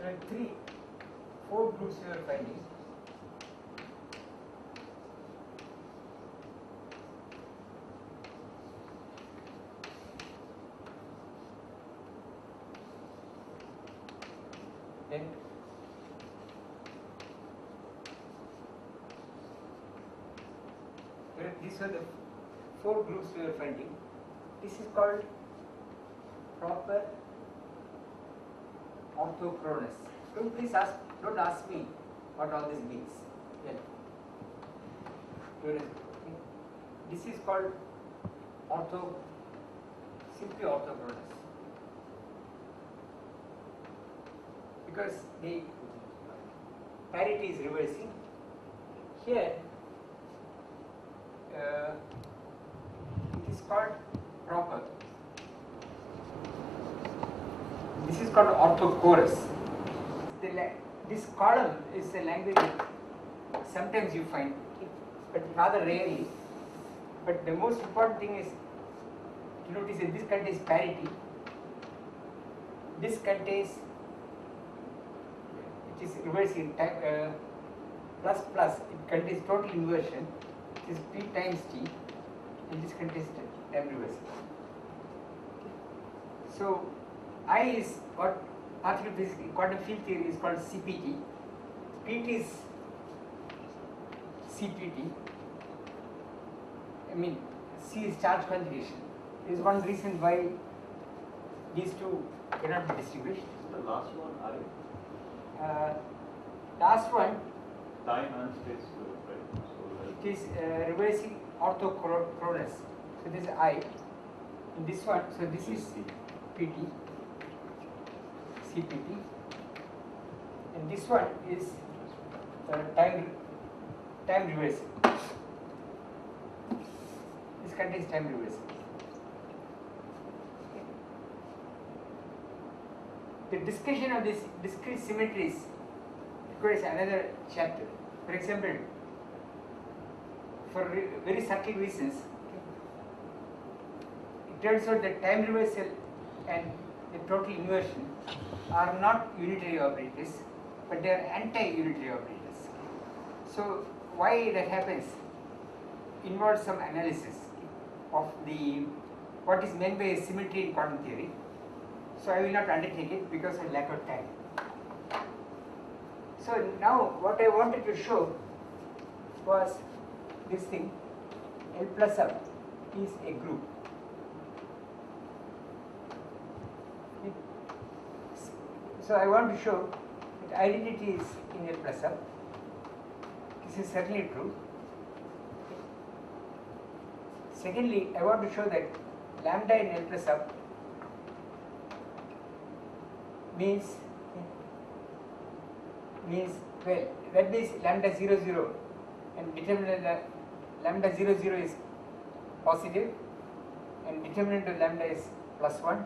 There are four groups we are finding. Then these are the four groups we are finding. This is called proper orthochronous. Don't ask me what all this means. This is called simply orthochronous. Because the parity is reversing. Here, it is called proper. This is called orthochorus. This column is a language that sometimes you find, but rather rarely. But the most important thing is to notice that this contains parity. This contains, which is reversing, plus plus, it contains total inversion, which is P times T, and this contains time reversal. So I is what particle physics, quantum field theory is called CPT. PT is CPT. I mean, C is charge conjugation. This is one reason why these two cannot be distinguished. The last one, Last one, time and space, right? So it is reversing orthochronous. So this is I. In this one, so this is PT, CPT, and this one is time reversal. This contains time reversal. The discussion of these discrete symmetries requires another chapter. For example, for very subtle reasons, it turns out that time reversal and the total inversion are not unitary operators, but they are anti-unitary operators. So why that happens involves some analysis of what is meant by a symmetry in quantum theory. So I will not undertake it because of lack of time. So now what I wanted to show was this thing, L plus up is a group. So I want to show that identity is in L plus up. This is certainly true. Secondly, I want to show that lambda in L plus up means well, that means lambda 0 0 and determinant lambda 0 0 is positive and determinant of lambda is plus 1.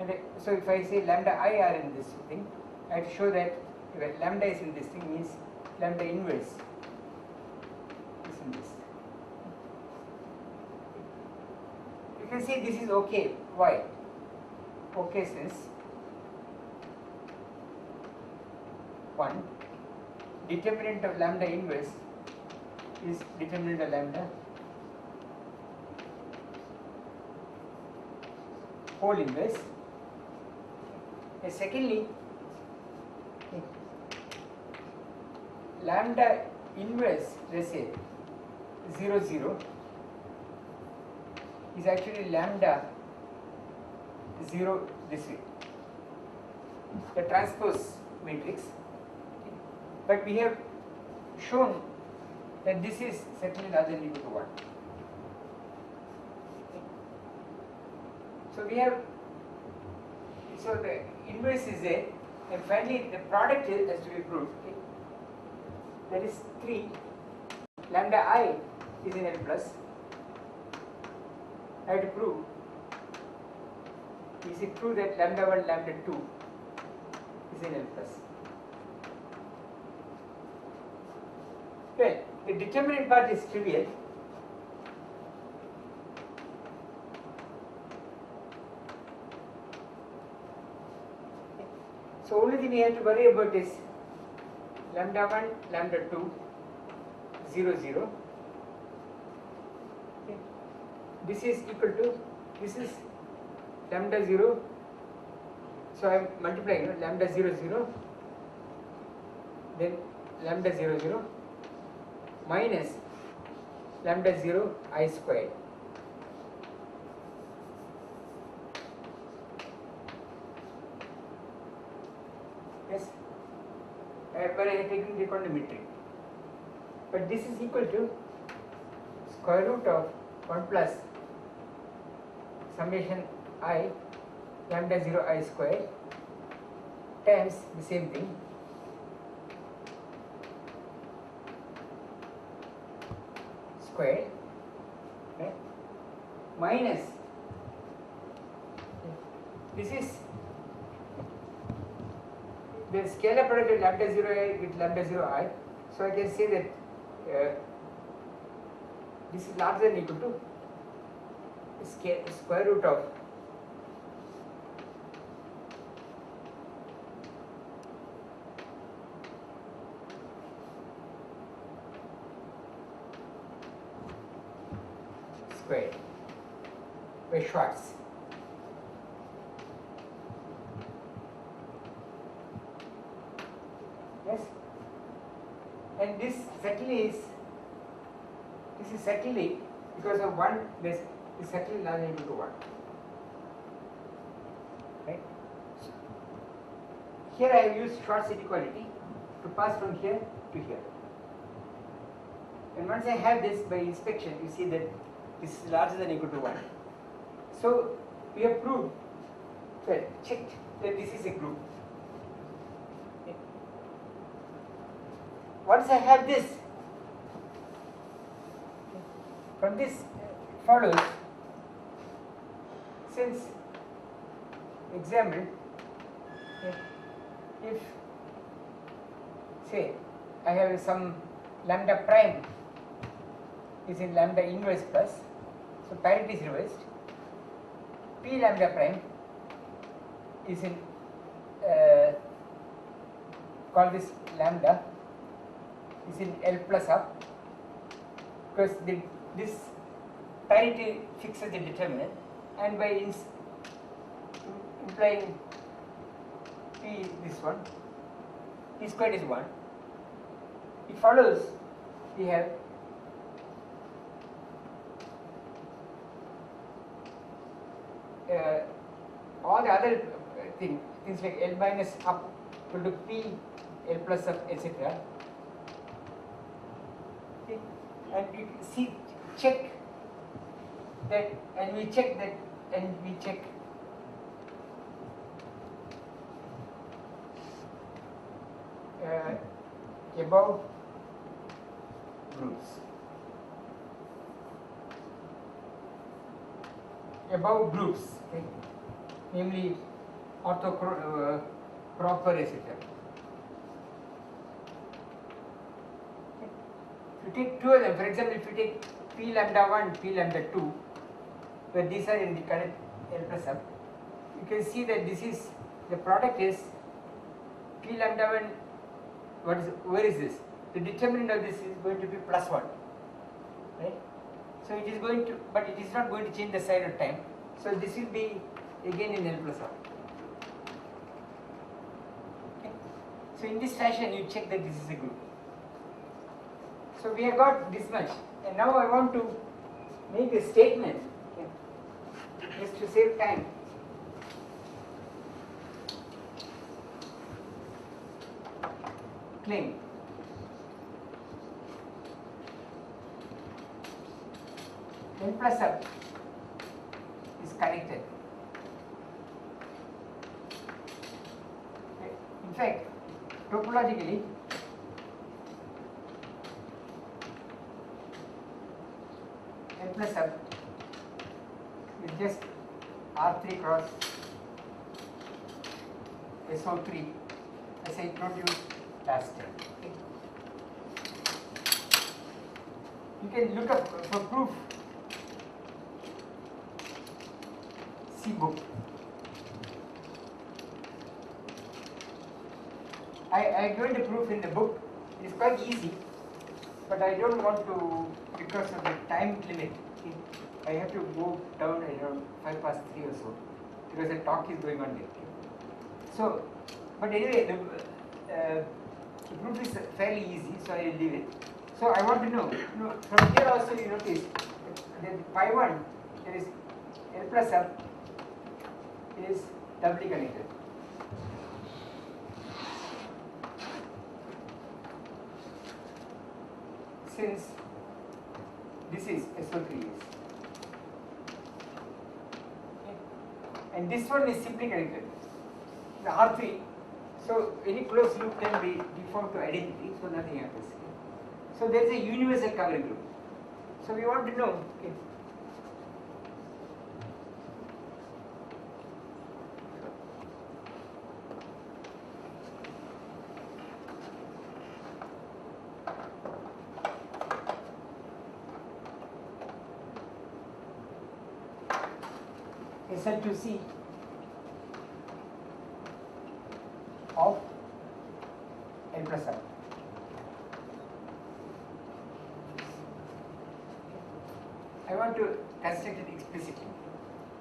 And so if I say lambda I are in this thing, I have to show that if lambda is in this thing means lambda inverse is in this. You can say this is okay. Why? Okay, since 1, determinant of lambda inverse is determinant of lambda whole inverse. And secondly, lambda inverse, let's say 0 0, is actually lambda 0 this way, the transpose matrix. But we have shown that this is certainly larger than equal to 1. So we have, so the inverse is there, and finally the product has to be proved. Okay? That is 3, lambda I is in L plus. I have to prove, is it true that lambda 1, lambda 2 is in L plus? Well, the determinant part is trivial. So only thing we have to worry about is lambda 1, lambda 2, 0, 0. Okay. This is equal to, this is lambda 0. So I am multiplying, you know, lambda 0, 0, then lambda 0, 0 minus lambda 0 I squared. Yes, but I am taking the trigonometry. But this is equal to square root of 1 plus summation I lambda 0 I squared times the same thing squared, right, minus this is the scalar product of lambda 0 I with lambda 0 I. So I can say that this is larger than equal to square root of squared by Schwartz. Yes, and this is certainly because of 1, this is certainly larger than equal to 1. Right? So here I have used Schwartz inequality to pass from here to here. And once I have this by inspection, you see that this is larger than equal to 1. So we have proved, well, checked that this is a group. Okay. Once I have this, from this follows, since example, if say I have some lambda prime is in lambda inverse plus, so parity is reversed, p lambda prime is in call this lambda is in L plus up, because this parity fixes the determinant, and by implying p this one, p squared is 1, it follows we have all the other things like L minus up equal to P, L plus up, etc. Okay. And you see, check that, and we check that, and we check above groups. Above groups, okay, namely proper, etc. Okay. If you take two of them, for example, if you take P lambda 1, P lambda 2, where these are in the current L plus up, you can see that this is, the product is P lambda 1, where is this? The determinant of this is going to be plus 1, right? So it is going to, but it is not going to change the sign of time. So this will be again in L plus 1. Okay. So in this fashion, you check that this is a group. So we have got this much, and now I want to make a statement, okay, just to save time. Claim. N plus up is connected. Okay. In fact, topologically, N plus up is just R3 cross SO3 as I introduced last time. Okay. You can look up for proof. See book. I given the proof in the book. It is quite easy, but I don't want to, because of the time limit. I have to go down around 3:05 or so, because the talk is going on there. So, but anyway, the proof is fairly easy, so I will leave it. So I want to know, from here also you notice that pi 1, there is L plus M is doubly connected. Since this is SO3s. And this one is simply connected. The R3, so any closed loop can be deformed to identity, so nothing happens. So there is a universal covering group. So we want to know if SL2C of L plus R. I want to construct it explicitly.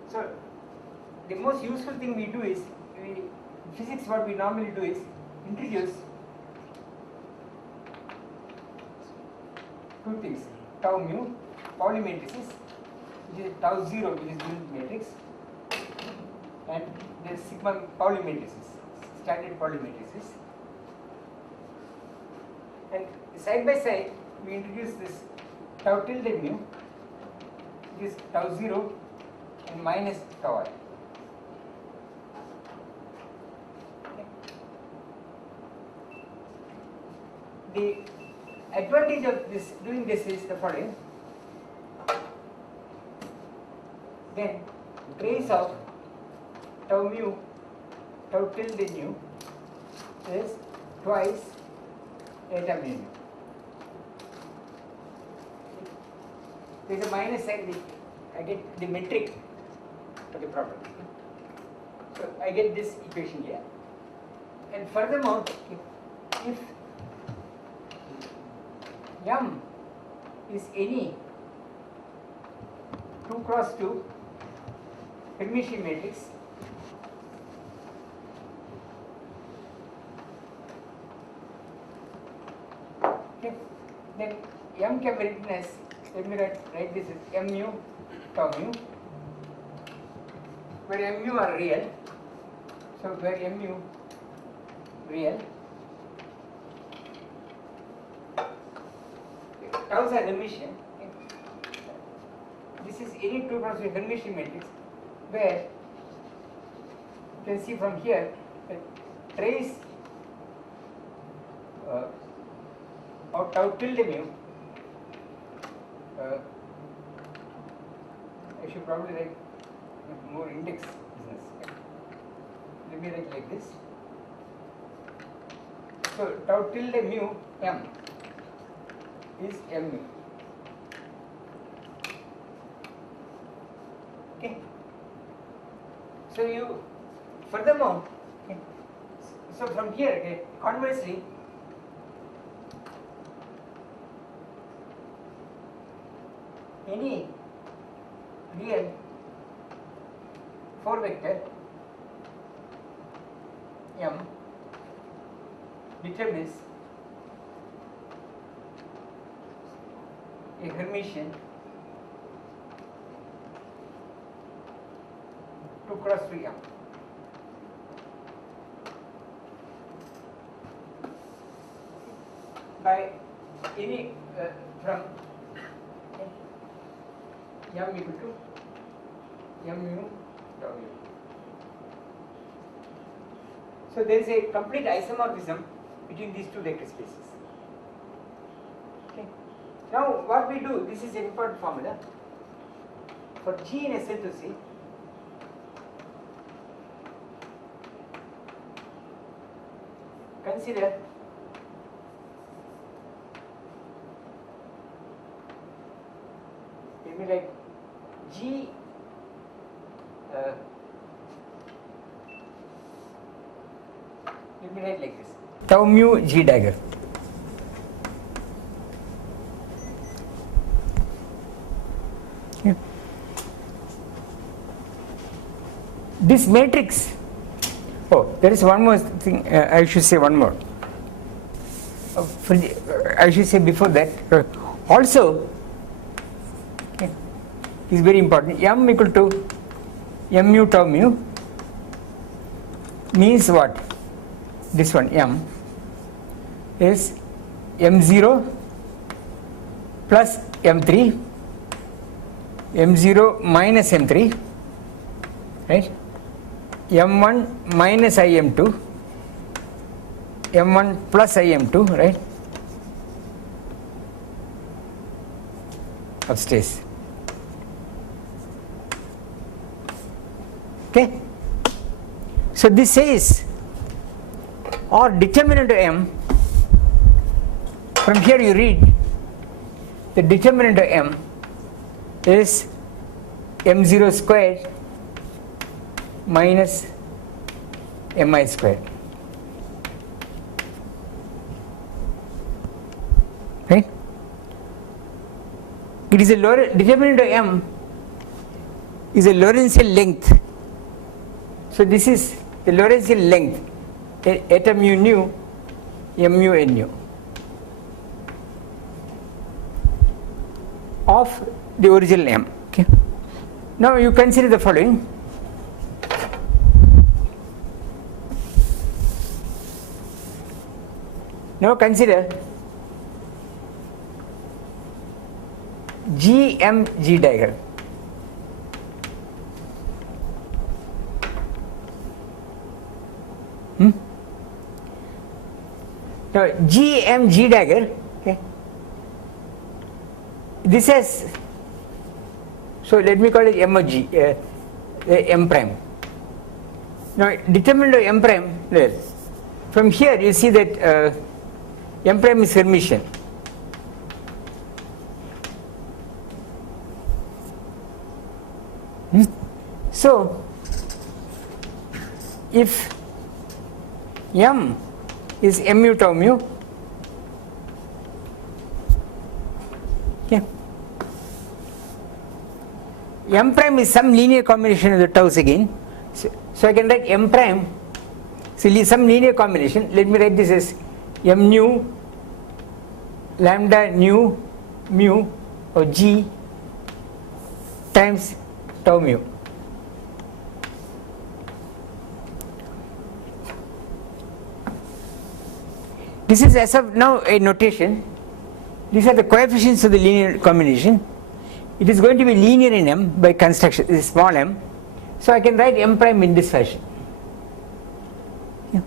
So the most useful thing we do is, in physics what we normally do is introduce two things: tau mu, Pauli matrices, which is tau 0, which is unit matrix, and there is sigma Pauli matrices, standard Pauli matrices. And side by side, we introduce this tau tilde mu, which is tau 0 and minus tau I. The advantage of this doing this is the following. Then trace of tau mu, tau tilde mu is twice eta mu. There is a minus sign. I get the metric for the problem. So I get this equation here. And furthermore, if M is any 2 cross 2 Hermitian matrix, okay, then M can be written as, let me write this as M mu tau mu, where M mu are real. So where M mu real, taus are Hermitian. This is any 2 cross 2 Hermitian matrix, where you can see from here that trace of tau tilde mu, I should probably write more index business. Let me write like this. So tau tilde mu M is M mu. Okay. So you furthermore, okay, so from here, okay, conversely, any real 4 vector M determines a Hermitian 2 cross 3 M. By any from M equal to M mu tau mu. So there is a complete isomorphism between these two vector spaces. Okay. Now what we do, this is an important formula for G in SL2C. Consider let me write G Let me write like this. Tau mu G dagger. Yeah. This matrix. Oh, there is one more thing. I should say one more. I should say before that. Also, okay, is very important. M equal to M mu tau mu means what? This one M is M0 plus M3, M0 minus M3, right? M1 minus IM2, M1 plus IM2, right? Upstairs. Okay. So this says, or determinant of M, from here you read the determinant of M is M0 squared minus Mi squared, right? It is a determinant of M is a Lorentzian length. So this is the Lorentzian length eta mu nu mu nu of the original M. Okay. Now you consider the following. Now consider GMG diagram. Now GMG dagger, okay, this has, so let me call it M of G, M prime. Now determinant of M prime, there. From here you see that M prime is Hermitian. So if M is mu tau mu, okay, M prime is some linear combination of the taus again. So I can write M prime, so some linear combination. Let me write this as M nu lambda nu mu of G times tau mu. This is as of now a notation. These are the coefficients of the linear combination. It is going to be linear in M by construction, this is small m. So I can write M prime in this fashion. Yeah.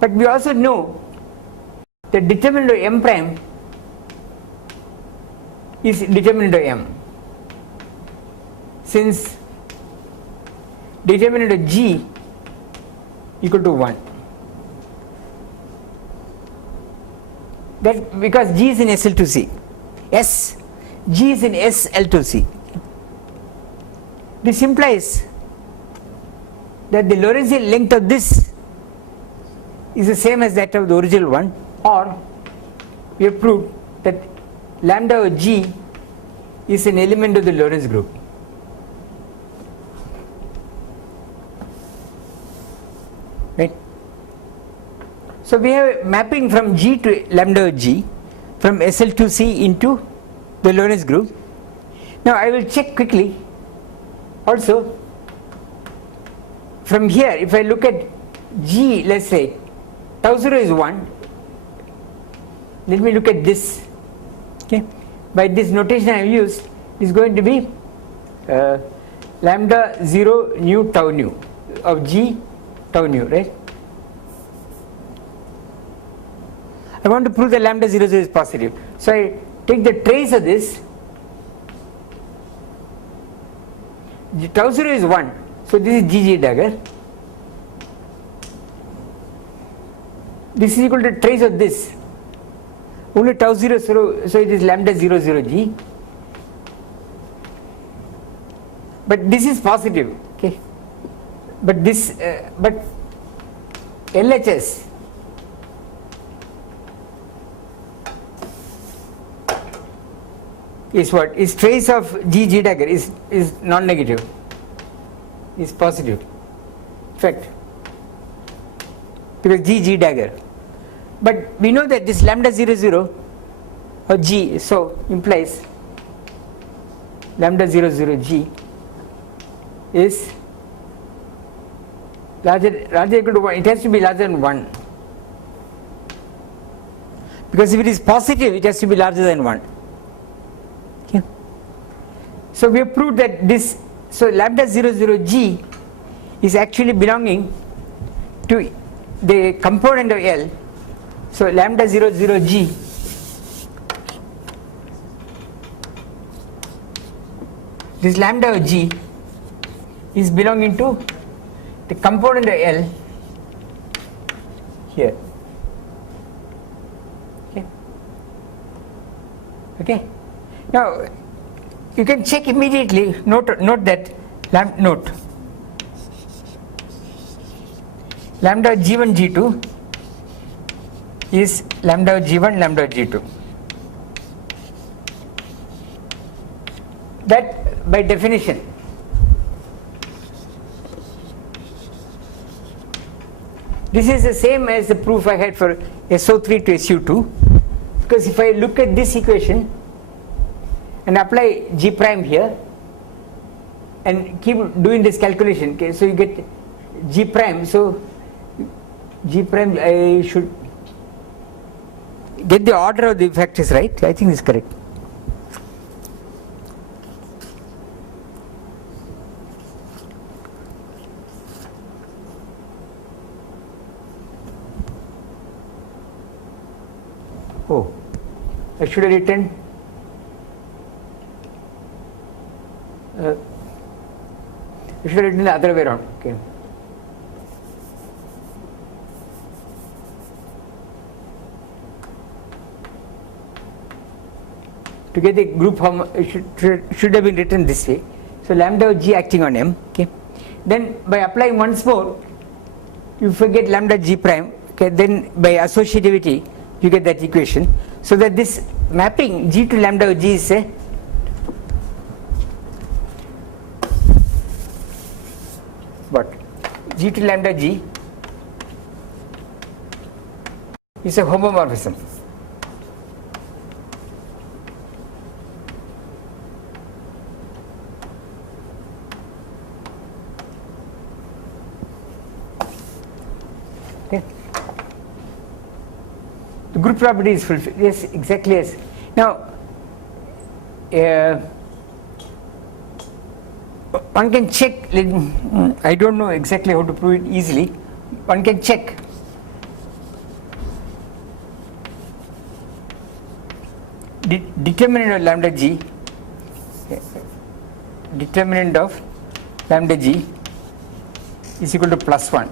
But we also know the determinant of M prime is determinant of M. Since determinant of G equal to 1. That because G is in SL2C. G is in SL2C. This implies that the Lorentzian length of this is the same as that of the original one, or we have proved that lambda of G is an element of the Lorentz group. Right? So we have a mapping from G to lambda of G from SL2C into the Lorentz group. Now I will check quickly also from here. If I look at G, let's say tau 0 is 1, let me look at this. Okay, by this notation I have used, it is going to be lambda 0 nu tau nu of G tau nu, right? I want to prove that lambda 0 0 is positive. So I take the trace of this. Tau 0 is 1. So this is GG dagger. This is equal to trace of this. Only tau 0 0, so it is lambda 0 0 G. But this is positive. Okay. But this, but LHS is what? Is trace of G dagger is non-negative, is positive. Fact. Because G dagger. But we know that this lambda 0 0 or G, so implies lambda 0 0 G is larger or equal to 1. It has to be larger than 1. Because if it is positive, it has to be larger than 1. Okay. So we have proved that this, so lambda 0 0 G is actually belonging to the component of L. So lambda 0 0 G this lambda of G is belonging to the component of L here. Okay. Now you can check immediately. Note that note lambda G1 G2 is lambda G1 lambda G2. That by definition this is the same as the proof I had for SO3 to SU2, because if I look at this equation and apply G prime here and keep doing this calculation, okay, so you get G prime, so G prime, I should get the order of the factors right. I think this is correct. Oh, I should have written I should have written the other way around. Okay. To get the group form, it should have been written this way. So lambda of G acting on M. Okay. Then by applying once more, you forget lambda G prime. Okay. Then by associativity, you get that equation. So that this mapping G to lambda of G is a what? G to lambda G is a homomorphism. Okay. The group property is fulfilled. Yes, exactly yes. Now, one can check, I don't know exactly how to prove it easily, one can check determinant of lambda G, determinant of lambda G is equal to +1.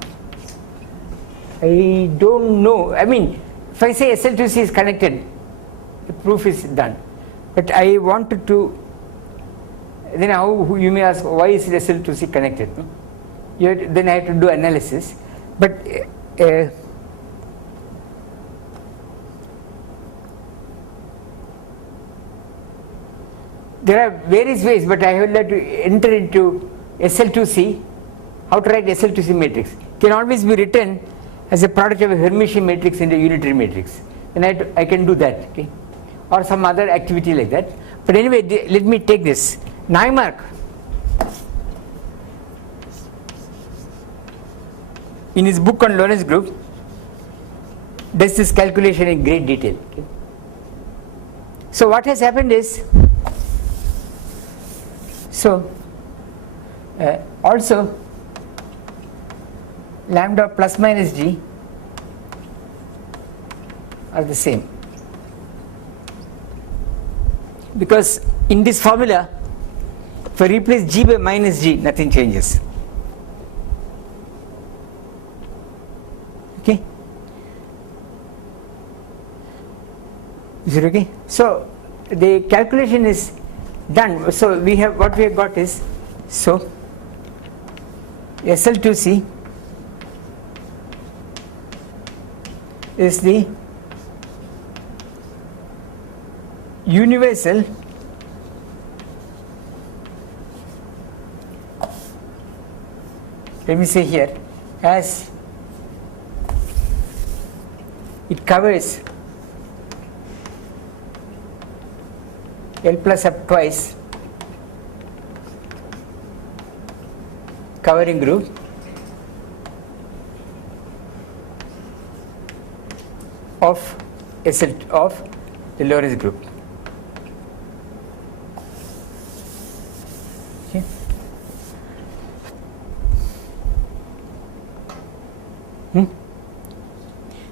I don't know, I mean if I say SL2C is connected, the proof is done, but I wanted to, then how, you may ask, why is SL2C connected? Then I have to do analysis, but there are various ways, but I would like to enter into SL2C, how to write SL2C matrix. Can always be written as a product of a Hermitian matrix into a unitary matrix. Then I can do that, okay, or some other activity like that. But anyway, let me take this. Naimark in his book on Lorentz group does this calculation in great detail. Okay. So what has happened is, so also lambda plus minus G are the same, because in this formula, if I replace G by minus G, nothing changes. Okay? Is it okay? So the calculation is done. So we have, what we have got is, so SL2C is the universal let me say here as it covers L plus up twice covering group of SL of the Lorentz group. Okay.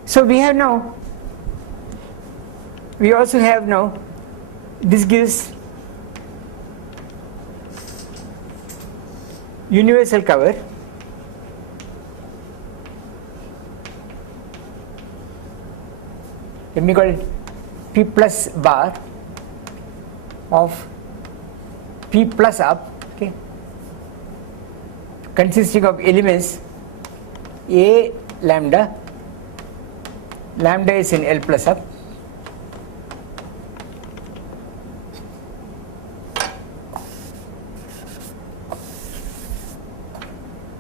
So we also have now, this gives universal cover let me call it P plus bar of P plus up, okay, consisting of elements A lambda, lambda is in L plus up,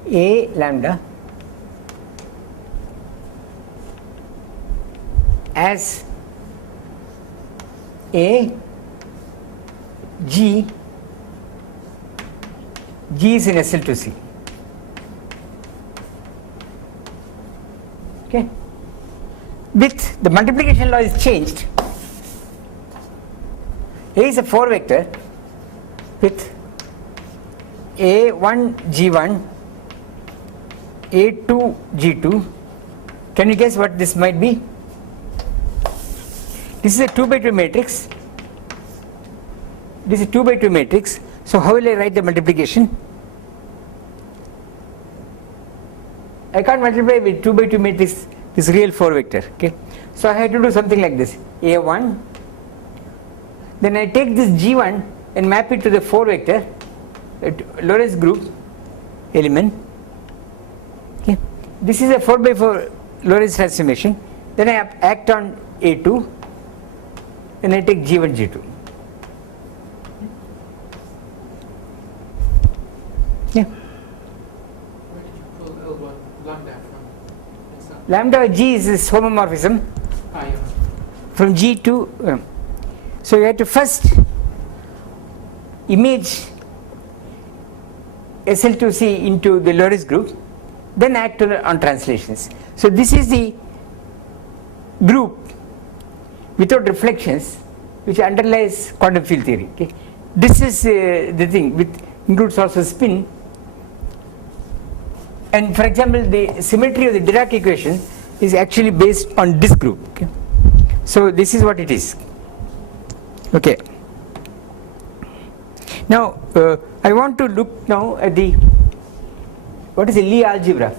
A lambda as A G, G is in SL2C. Okay. With the multiplication law is changed, A is a 4 vector with A1 G1, A2 G2. Can you guess what this might be? This is a 2 by 2 matrix. This is a 2 by 2 matrix. So how will I write the multiplication? I can't multiply with 2 by 2 matrix this real 4 vector. Okay. So I have to do something like this. A1. Then I take this G1 and map it to the 4 vector Lorentz group element. Okay. This is a 4 by 4 Lorentz transformation. Then I act on A2. Then I take G1, G2. Yeah. Where did you pull L1 lambda from? What's that? Lambda G is this homomorphism Yeah. from G to. So you have to first image SL2C into the Lorentz group, then act on translations. So this is the group without reflections which underlies quantum field theory. Okay. This is the thing which includes also spin. And for example, the symmetry of the Dirac equation is actually based on this group. Okay. So this is what it is. Okay. Now I want to look now at the what is the Lie algebra.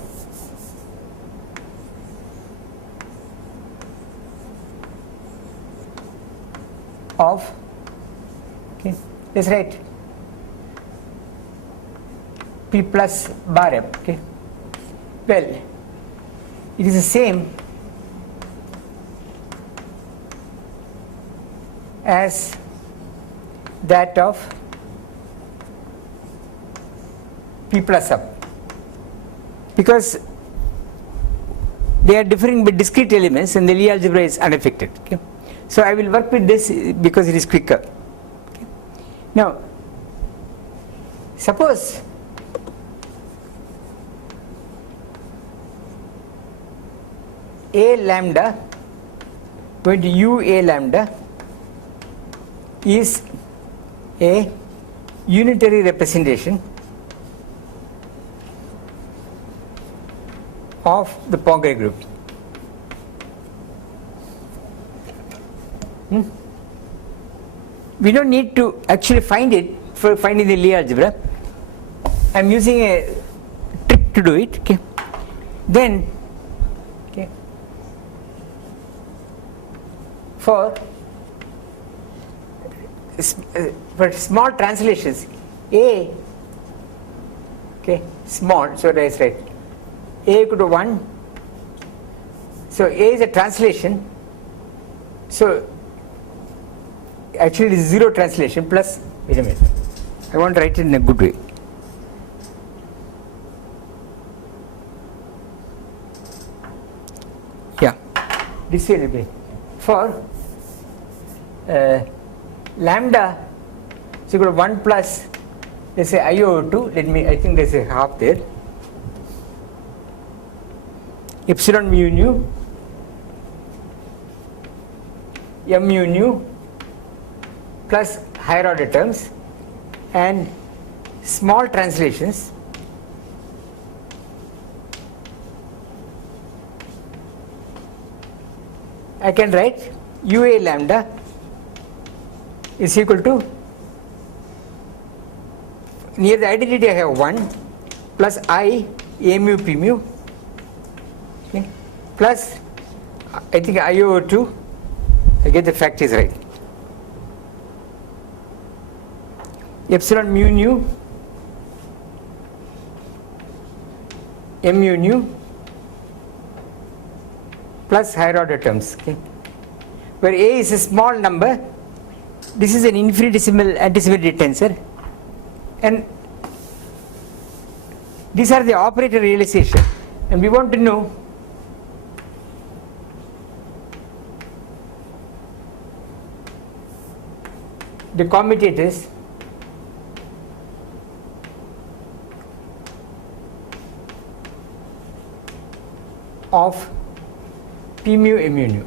Of, okay, let's write P plus bar M. Okay. Well, it is the same as that of P plus up, because they are differing by discrete elements and the Lie algebra is unaffected. Okay. So I will work with this because it is quicker. Okay. Now, suppose A lambda going to U A lambda is a unitary representation of the Poincare group. We don't need to actually find it for finding the Lie algebra. I am using a trick to do it. Okay. Then, okay, for small translations, A, okay, small, so that's right, A equal to 1, So A is a translation. So actually it is 0 translation plus, wait a minute, I want to write it in a good way. Yeah, this way will be for lambda is equal to 1 plus, let's say I over 2, I think there's a half there, epsilon mu nu m mu nu plus higher order terms and small translations I can write UA lambda is equal to, near the identity I have 1 plus I A mu P mu, okay, plus I think I over 2, I get the fact is right, epsilon mu nu m mu nu plus higher order terms, okay, where A is a small number, this is an infinitesimal antisymmetry tensor, and these are the operator realization, and we want to know the commutators of P mu M mu nu.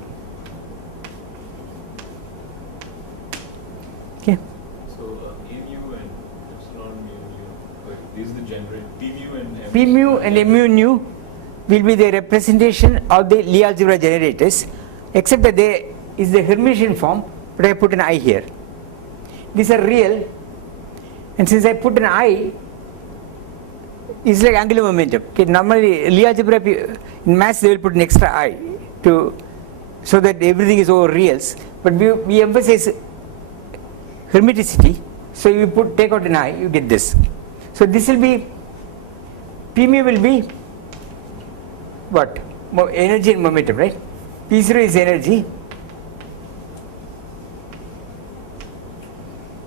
Okay. So A mu and epsilon mu nu, like these are the generate P mu and M. P mu and M mu nu will be the representation of the Lie algebra generators, except that they is the Hermitian form, but I put an I here. These are real, and since I put an I, it's like angular momentum. Okay, normally Lie algebra in maths they will put an extra I to, so that everything is over reals, but we emphasize hermeticity, so you take out an I, you get this. So this will be, P mu will be what? Energy and momentum, right? P0 is energy,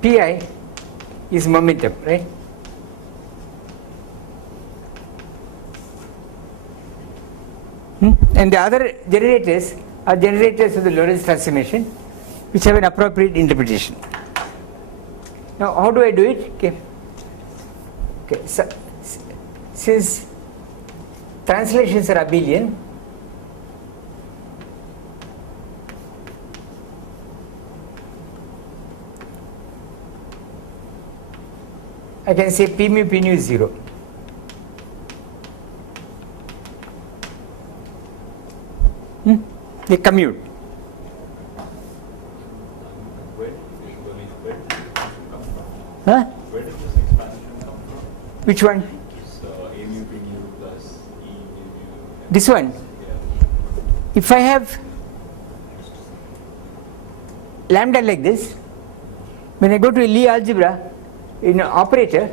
Pi is momentum, right? And the other generators are generators of the Lorentz transformation, which have an appropriate interpretation. Now, how do I do it? Okay. So, since translations are abelian, I can say P mu P nu is 0. They commute. Where did this expansion come from? Huh? Where did this expansion come from? Which one? So A mu P nu plus E mu mu. This one. Yeah. If I have lambda like this, when I go to a Lie algebra in an operator,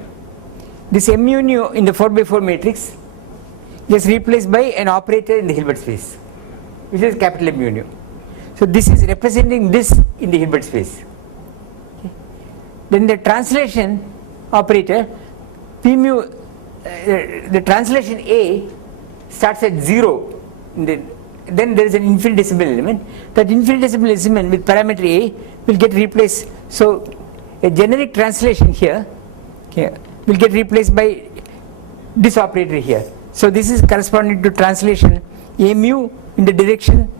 this M mu nu in the 4x4 matrix is replaced by an operator in the Hilbert space, which is capital M mu nu. So this is representing this in the Hilbert space. Okay. Then the translation operator P mu, the translation A starts at 0. Then there is an infinitesimal element. That infinitesimal element with parameter A will get replaced. So a generic translation here will get replaced by this operator here. So this is corresponding to translation A mu in the direction,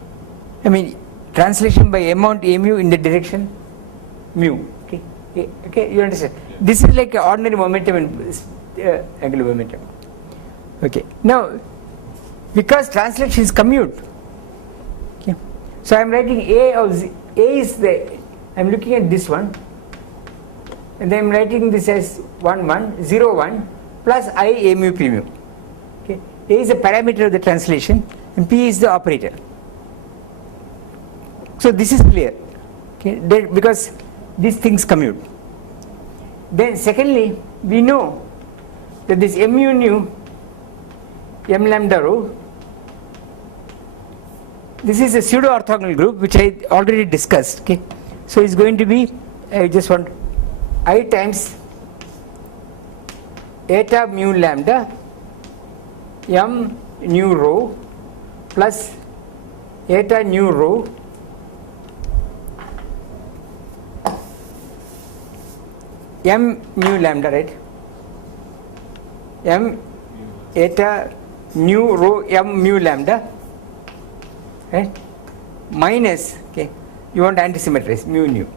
translation by amount A mu in the direction mu. Okay, you understand? This is like ordinary momentum and angular momentum. Okay, now because translations commute, so I am writing A is the, I am looking at this one, and then I am writing this as 1 1 0 1 plus I A mu P mu. Okay, A is a parameter of the translation and P is the operator. So this is clear, okay, because these things commute. Then secondly, we know that this M mu nu M lambda rho this is a pseudo orthogonal group which I already discussed. Okay, so it's going to be, I just want I times eta mu lambda m nu rho plus eta nu rho m mu lambda, right? M eta nu rho m mu lambda, right? Minus, okay, you want antisymmetries mu nu.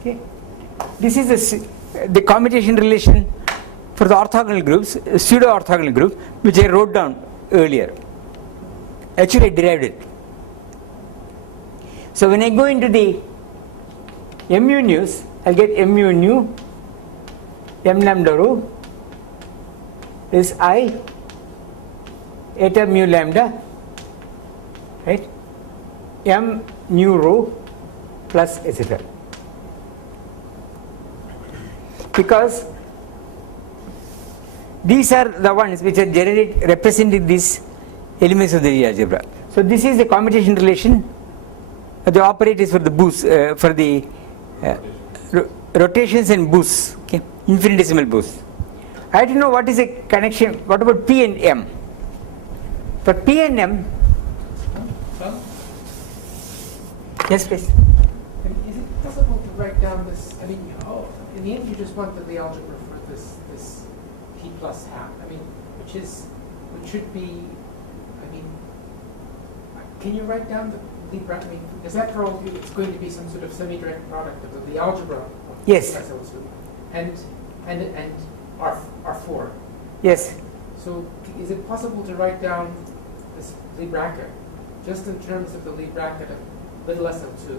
Okay, this is the commutation relation for the orthogonal groups, pseudo orthogonal group, which I wrote down earlier. Actually, I derived it. So when I go into the mu nus, I'll get mu nu m lambda rho is I eta mu lambda, right, m nu rho plus etc. Because these are the ones which are representing these elements of the Lie algebra. So this is the commutation relation. The operators for the boosts, for the rotations and boosts, okay, infinitesimal boosts. I have to know what is the connection. What about P and M? For P and M, Well, yes, please. is it possible to write down this? I mean, in the end, you just want the algebra for this P plus half. I mean, which should be. I mean, can you write down the Lie? I mean, because after all, it's going to be some sort of semi-direct product of the algebra. Of Yes. SL2 and R4. Yes. So is it possible to write down this Lie bracket just in terms of the Lie bracket of little SL2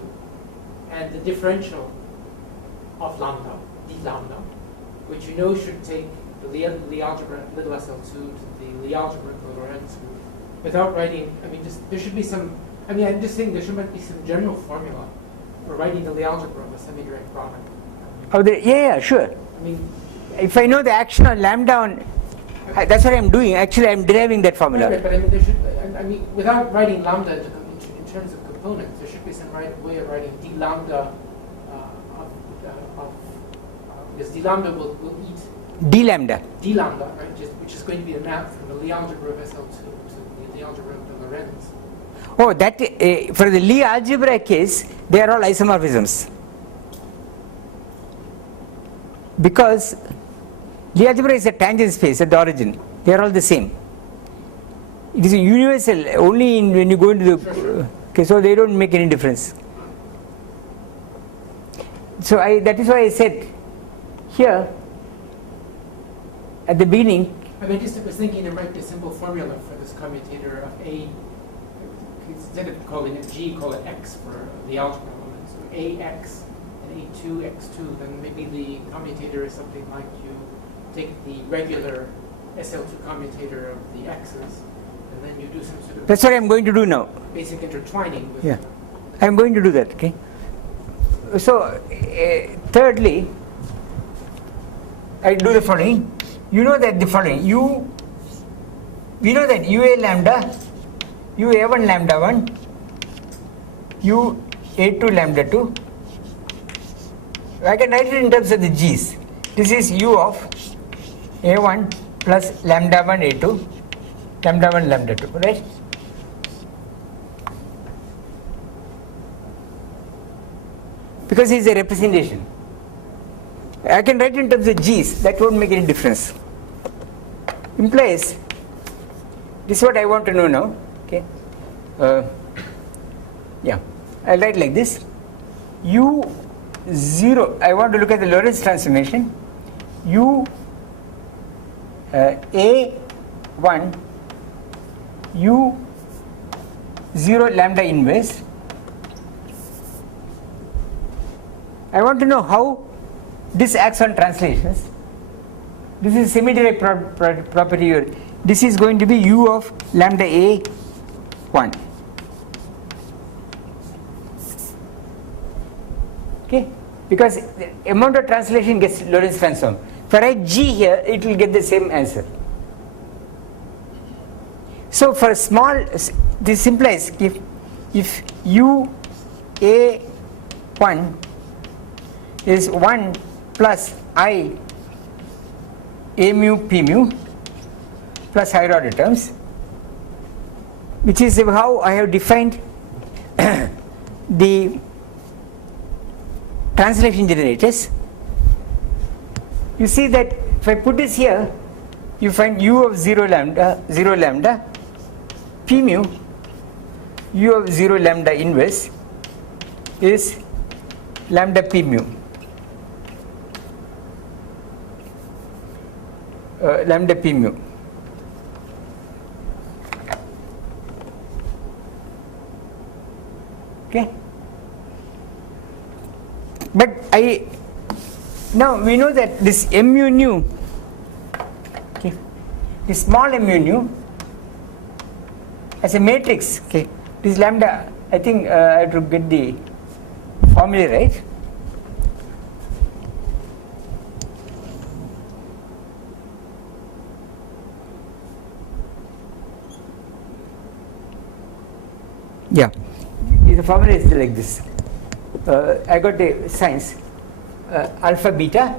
and the differential of lambda, d lambda, which you know should take the Lie algebra little SL2 to the Lie algebra of the Lorentz group without writing, I mean, just there should be some, I mean, I'm just saying there should be some general formula for writing the Lie algebra of a semi-direct product. Oh, yeah, sure. I mean, If I know the action on lambda on, that's what I'm doing. Actually, I'm deriving that formula. right, but I mean, there should, I mean, without writing lambda in terms of components, there should be some way of writing d lambda because d lambda will eat D lambda. d lambda, right? Which is going to be the map from the Lie algebra of SL2 to the Lie algebra of the Lorentz. Oh, that for the Lie algebra case, they are all isomorphisms. Because Lie algebra is a tangent space at the origin. They are all the same. It is a universal only when you go into the. Okay, so they don't make any difference. So that is why I said here at the beginning. I mean, just was thinking to write the simple formula for this commutator of A. Instead of calling it G, call it X for the algebra element. So AX and A2, X2, then maybe the commutator is something like you take the regular SL2 commutator of the X's, and then you do some sort of That's what I'm going to do now. basic intertwining with Yeah, I'm going to do that. Okay. So, thirdly, I do the following. You know that the following. We know that UA lambda, UA1 lambda 1, UA2 lambda 2. I can write it in terms of the G's. This is U of A1 plus lambda 1 A2, lambda 1 lambda 2, right? Because it's a representation. I can write in terms of G's, that won't make any difference. Implies, this is what I want to know now. Okay. Yeah, I'll write like this. U0, I want to look at the Lorentz transformation. U A1 U0 lambda inverse. I want to know how this acts on translations. This is semi-direct property here. This is going to be U of lambda A1. Okay, because the amount of translation gets Lorentz transform. For I G here, it will get the same answer. So for small, this implies if u a1 is 1 plus I a mu p mu plus higher order terms, which is how I have defined the translation generators. You see that if I put this here, you find u of 0 lambda p mu u of 0 lambda inverse is lambda p mu, lambda p mu. Okay, but now we know that this mu nu, okay, this small mu nu as a matrix, okay, this lambda, I think I have to get the formula right. Yeah, the formula is like this. I got the signs. Alpha beta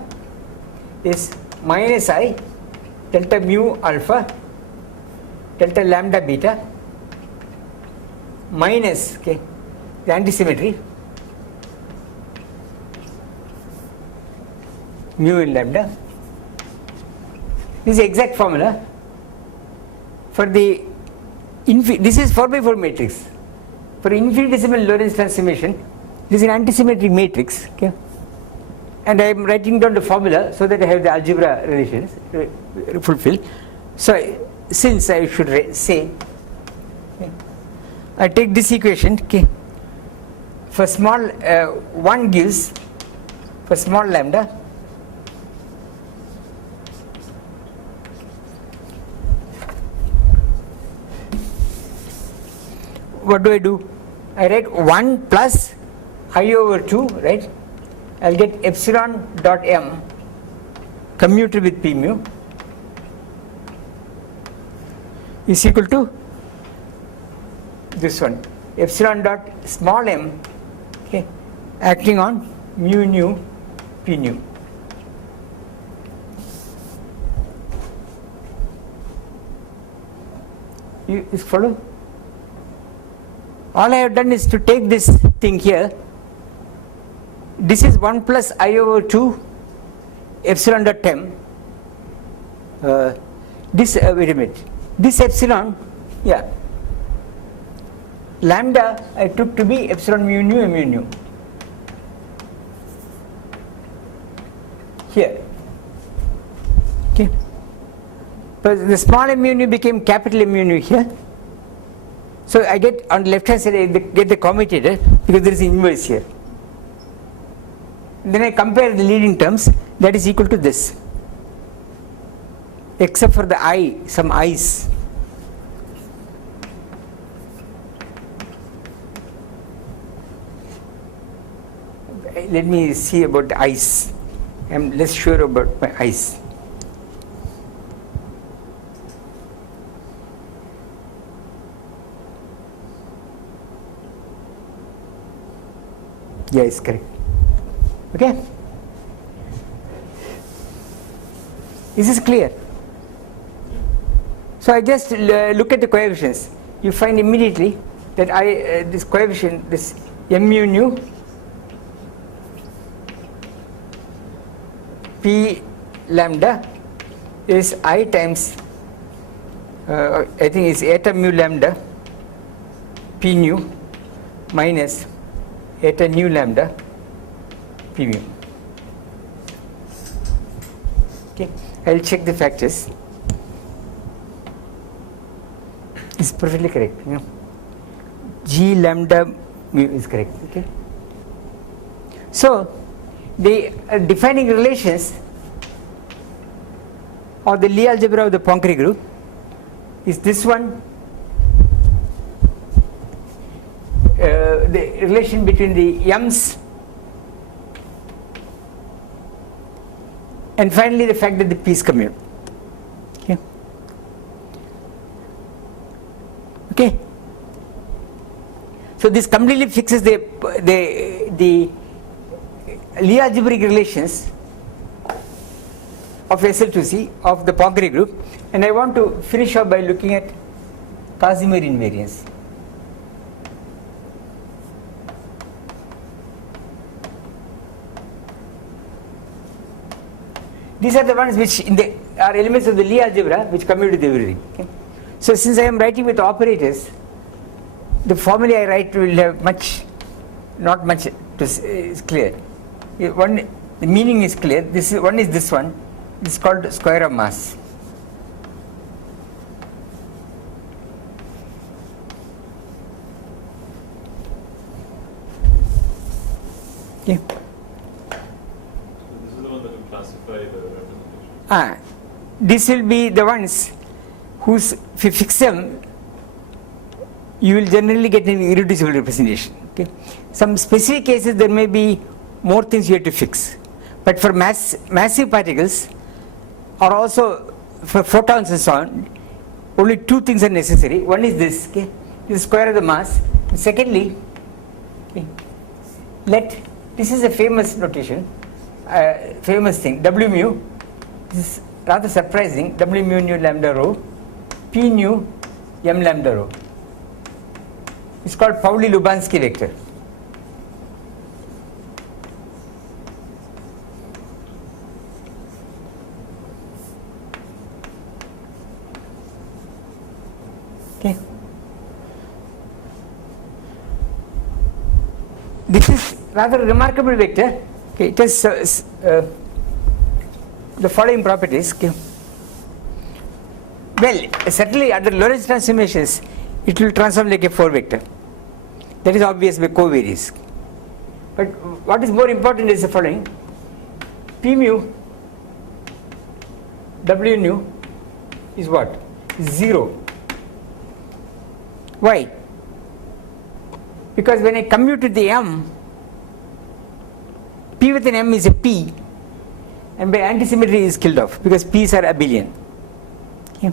is minus I delta mu alpha delta lambda beta minus, okay, the antisymmetry mu in lambda. This is the exact formula for the this is 4x4 matrix. For infinitesimal Lorentz transformation, this is an antisymmetric matrix, okay, and I am writing down the formula so that I have the algebra relations fulfilled. So since I should say, okay, I take this equation, okay, for small 1 gives for small lambda what do? I write 1 plus I over 2, right? I'll get epsilon dot m commuted with p mu is equal to this one, epsilon dot small m, okay, acting on mu nu p nu. You follow? All I have done is to take this thing here. This is 1 plus I over 2 epsilon dot m. This wait a minute. This epsilon, yeah. Lambda I took to be epsilon mu nu mu nu. Here. Okay. But the small mu nu became capital mu nu here. So I get on the left hand side, I get the commutator because there is an inverse here. Then I compare the leading terms, that is equal to this, except for the I, some i's. Let me see about the i's. I am less sure about my i's. Yeah, it's correct. Okay? Is this clear? So I just look at the coefficients. You find immediately that this coefficient, this mu nu p lambda is I times I think it's eta mu lambda p nu minus eta nu lambda p mu. Okay, I will check the factors. It's perfectly correct. You know, g lambda mu is correct. Okay. So the defining relations of the Lie algebra of the Poincare group is this one. The relation between the m's and finally the fact that the p is commute. Okay. Okay. So this completely fixes the Lie algebraic relations of SL2C of the Poincare group, and I want to finish up by looking at Casimir invariance. These are the ones which are elements of the Lie algebra which commute with everything. Okay? So since I am writing with operators, the formula I write will have not much is clear. The meaning is clear. This one. This is called square of mass. Okay. This is the one that will classify the representation. This will be the ones whose, if you fix them, you will generally get an irreducible representation. Okay. Some specific cases there may be more things you have to fix, but for massive particles, or also for photons and so on, only two things are necessary. One is this, okay, this is square of the mass. And secondly, okay, this is a famous notation, famous thing, W mu. This is rather surprising. W mu nu lambda rho, P nu m lambda rho. It's called Pauli-Lubansky vector. Okay. This is rather remarkable vector. Okay. It has the following properties. Okay. Well, certainly under Lorentz transformations, it will transform like a 4 vector. That is obvious by covariates. But what is more important is the following: P mu W nu is what? 0. Why? Because when I commute with the m, P with an m is a P, and by antisymmetry is killed off because P's are abelian. Okay.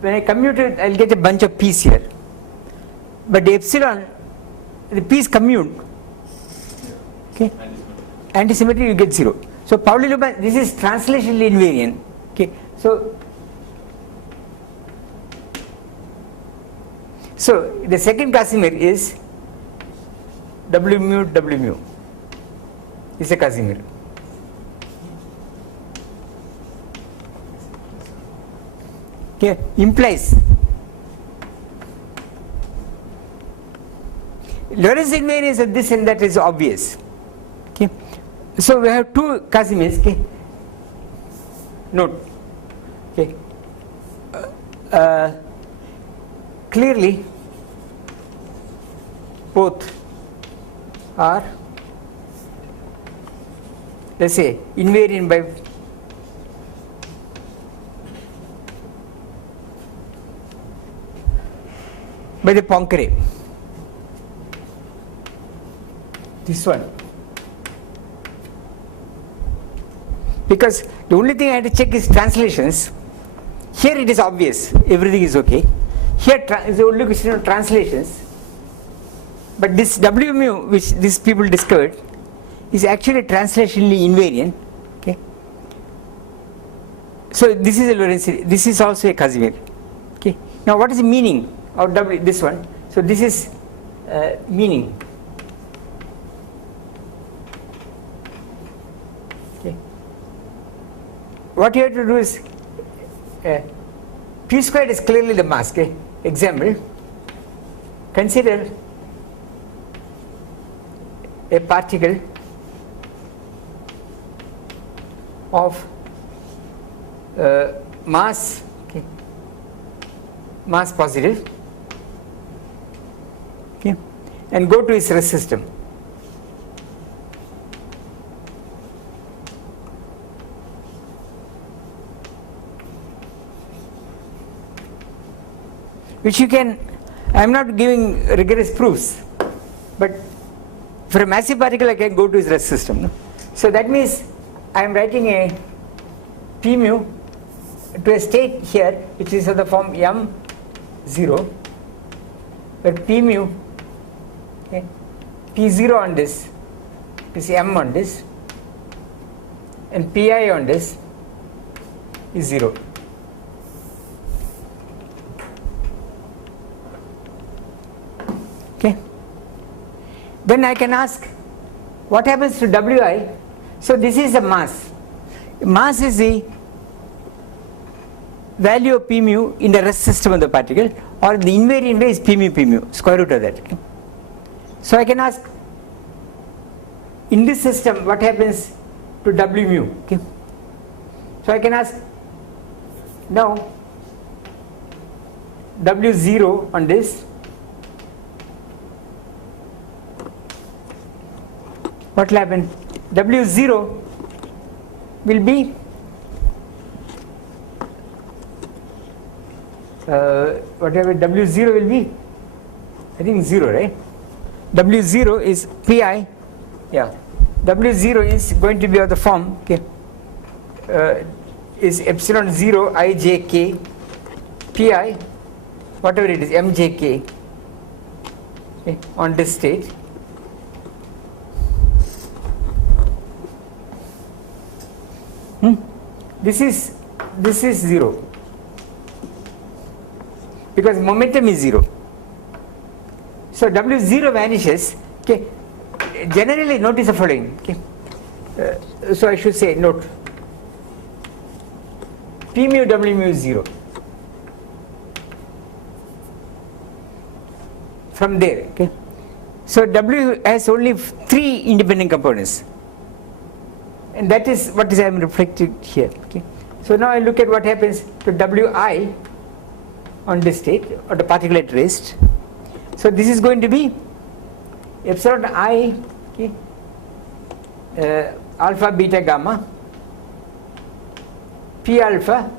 When I commute it, I'll get a bunch of P's here. But the epsilon, the P's commute. Okay. Antisymmetry, you get 0. So Pauli-Lubansky, this is translationally invariant. Okay. So the second Casimir is W mu. Is a Casimir. Okay, implies Lorentz invariance of this and that is obvious. Okay, so we have two Casimirs. Okay, note. Okay, clearly both are, let's say, invariant by the Poincare. This one. Because the only thing I have to check is translations. Here it is obvious, everything is okay. Here is the only question of translations. But this W mu, which these people discovered, is actually translationally invariant. Okay. So this is a Lorentz. This is also a Casimir. Okay. Now what is the meaning of W? This one. So this is meaning. Okay. What you have to do is P squared is clearly the mass. Okay. Example. Consider a particle of mass, okay, mass positive, okay, and go to its rest system. Which you can, I am not giving rigorous proofs, but for a massive particle I can go to its rest system. No? So that means I am writing a P mu to a state here which is of the form m 0, but P mu, okay, P0 on this is M on this, and Pi on this is 0. Okay. Then I can ask, what happens to Wi? So this is the mass. Mass is the value of P mu in the rest system of the particle, or the invariant way is P mu, square root of that. Okay. So I can ask, in this system, what happens to W mu? Okay. So I can ask, now W0 on this, what will happen? W0 will be whatever W0 will be, I think 0, right? W0 is Pi, yeah. W0 is going to be of the form, okay, is epsilon 0 ijk Pi, whatever it is, mjk, okay, on this state. This is 0 because momentum is 0. So W0 vanishes. Okay. Generally, notice the following. Okay. So I should say, note, P mu W mu is 0. From there, okay. So W has only 3 independent components, and that is what is I am reflecting here. Okay. So now I look at what happens to Wi on this state, or the particle at rest. So this is going to be epsilon I, okay, alpha beta gamma P alpha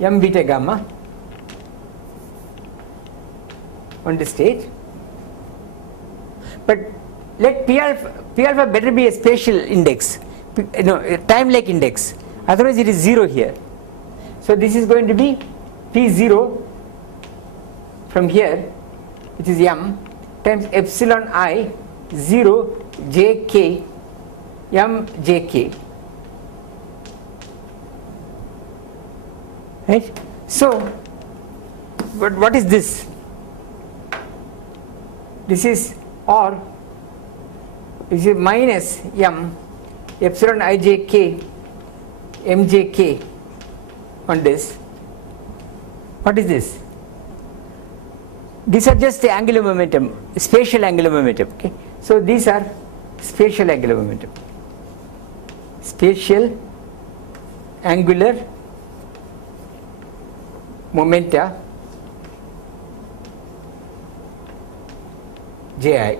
m beta gamma on the state. But let P alpha better be a spatial index, a time-like index, otherwise it is 0 here. So this is going to be P0 from here, which is m, times epsilon I 0 jk m jk, right? So what is this? This is, or this is minus m epsilon ijk mjk on this. What is this? These are just the angular momentum, spatial angular momentum. Okay, so these are spatial angular momentum, spatial angular momenta Ji,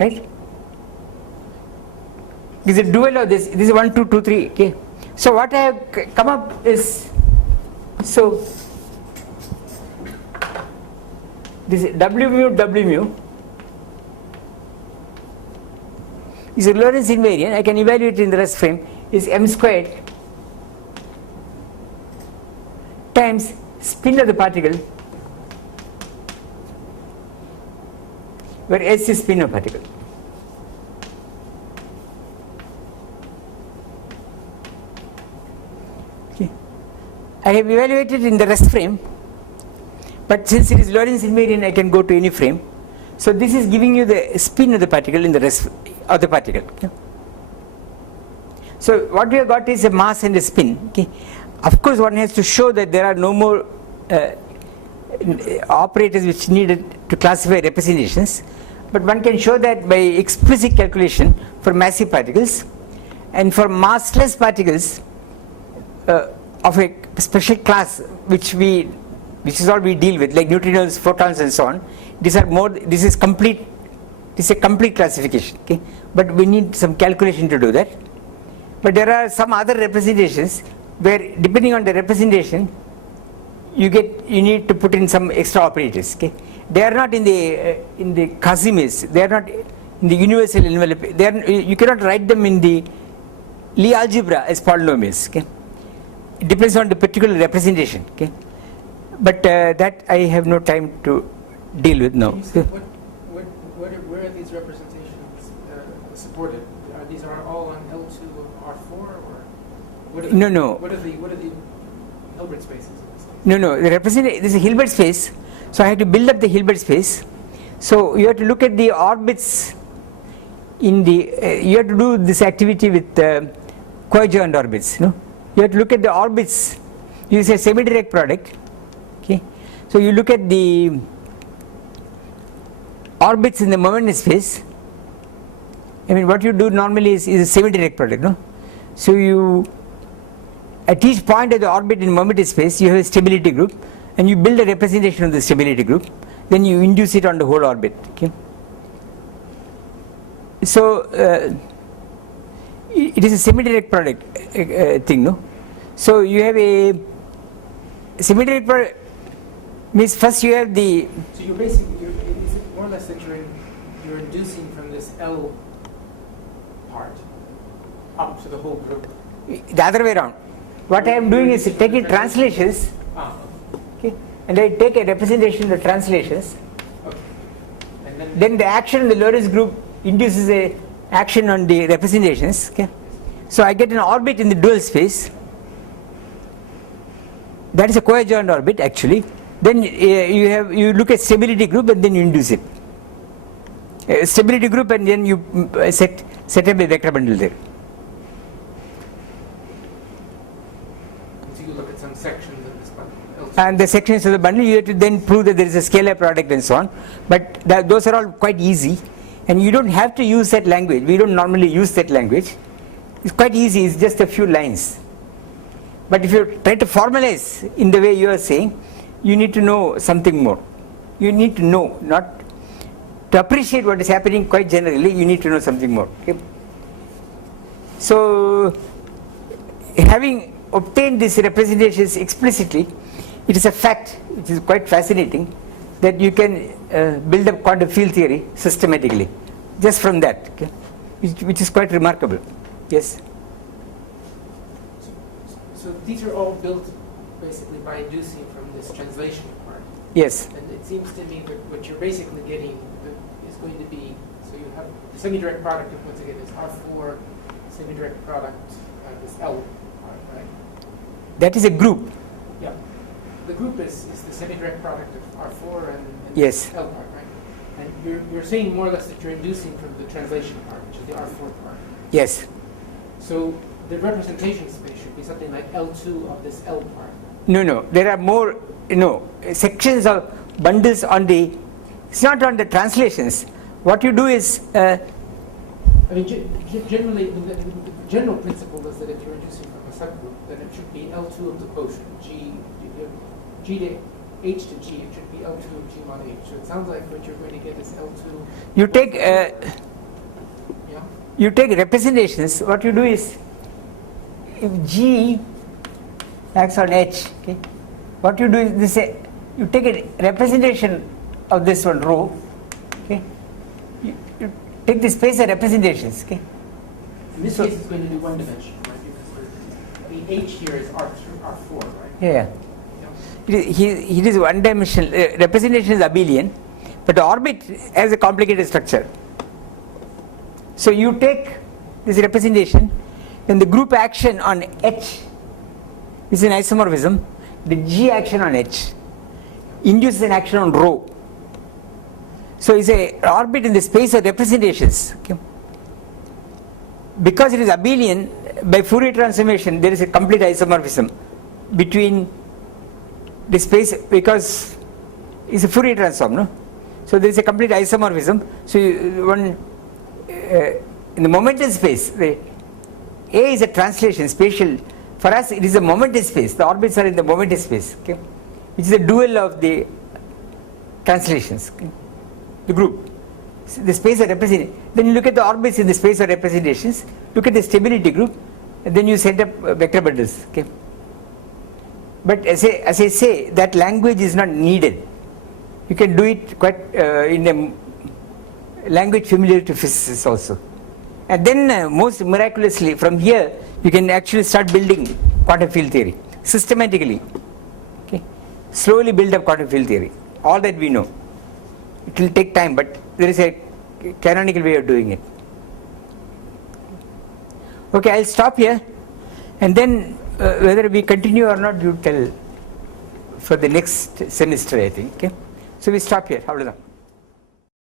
right? This is a dual of this. This is 1, 2, 2, 3. Okay. So what I have come up is, so this W mu is a Lorentz invariant. I can evaluate it in the rest frame, is m squared times spin of the particle, where S is spin of particle. Okay. I have evaluated in the rest frame, but since it is Lorentz invariant, I can go to any frame. So this is giving you the spin of the particle in the rest of the particle. Okay. So what we have got is a mass and a spin. Okay. Of course, one has to show that there are no more operators which needed to classify representations, but one can show that by explicit calculation for massive particles, and for massless particles of a special class which is all we deal with, like neutrinos, photons, and so on. This is complete. This is a complete classification. Okay, but we need some calculation to do that. But there are some other representations where, depending on the representation, you need to put in some extra operators. Okay, they are not in the Casimir's. They are not in the universal envelope. You cannot write them in the Lie algebra as polynomials. Okay, it depends on the particular representation. Okay, but that I have no time to deal with now. You said where are these representations supported? These are all on L2 of R4, or what are the, No. What are the Hilbert spaces? No. This is a Hilbert space. So I have to build up the Hilbert space. So you have to look at the orbits in the. You have to do this activity with coadjoint orbits. No, you have to look at the orbits. Use a semi-direct product. Okay, so you look at the orbits in the moment space. I mean, what you do normally is a semi-direct product. No, so you at each point of the orbit in moment space you have a stability group, and you build a representation of the stability group. Then you induce it on the whole orbit. Okay. So it is a semi-direct product thing, no? So you have a semi-direct product means first you have the. So you're basically is it more or less that you're inducing from this L part up to the whole group. The other way around. What I am doing is taking translations. Okay, and I take a representation of the translations. Okay. And Then the action in the Lorentz group induces a action on the representations. Okay, so I get an orbit in the dual space. That is a coadjoint orbit actually. Then you look at stability group and then you induce it. Stability group and then you set up a vector bundle there. so you look at some sections of this bundle. And the sections of the bundle you have to then prove that there is a scalar product and so on. But those are all quite easy, and you don't have to use that language. We don't normally use that language. It's quite easy. It's just a few lines. But if you try to formalize in the way you are saying, you need to know something more. You need to know, not to appreciate what is happening quite generally, you need to know something more. Okay? So, having obtained these representations explicitly, it is a fact, which is quite fascinating, that you can build up quantum field theory systematically, just from that, okay? which is quite remarkable. Yes? So these are all built basically by inducing from this translation part. Yes. And it seems to me that what you're basically getting is going to be, so you have the semi-direct product of, once again, is R4 semi-direct product, this L part, right? That is a group. Yeah. The group is the semi-direct product of R4 and Yes. L part, right? And you're saying more or less that you're inducing from the translation part, which is the R4 part. Yes. So the representation space should be something like L2 of this L part. No. There are more, sections of bundles on the. It's not on the translations. What you do is. I mean, generally, the general principle is that if you're inducing from a subgroup, then it should be L2 of the quotient, G to H to G, it should be L2 of G mod H. So it sounds like what you're going to get is L2. You take. Yeah. You take representations. What you do is, if G acts on H, okay, what you do is this: you take a representation of this one rho, okay. You take the space of representations, okay. In this case, it's going to be one dimensional, right? Because the H here is R4, right? Yeah. It is one dimensional. Representation is abelian, but the orbit has a complicated structure. So you take this representation, then the group action on H is an isomorphism. The G action on H induces an action on rho. So it's an orbit in the space of representations. Okay. Because it is abelian, by Fourier transformation, there is a complete isomorphism between the space, because it's a Fourier transform, no? So there is a complete isomorphism. So in the momentum space, A is a translation, spatial. For us, it is a momentum space. The orbits are in the momentum space, okay, which is a dual of the translations, okay? The group. So the space of representation. Then you look at the orbits in the space of representations, look at the stability group, and then you set up vector bundles, okay? But as I say, that language is not needed. You can do it quite in a language familiar to physicists also. And then most miraculously from here you can actually start building quantum field theory. systematically. Okay, slowly build up quantum field theory. All that we know. It will take time, but there is a canonical way of doing it. Okay, I'll stop here, and then whether we continue or not, you tell for the next semester, I think. Okay, so we stop here. How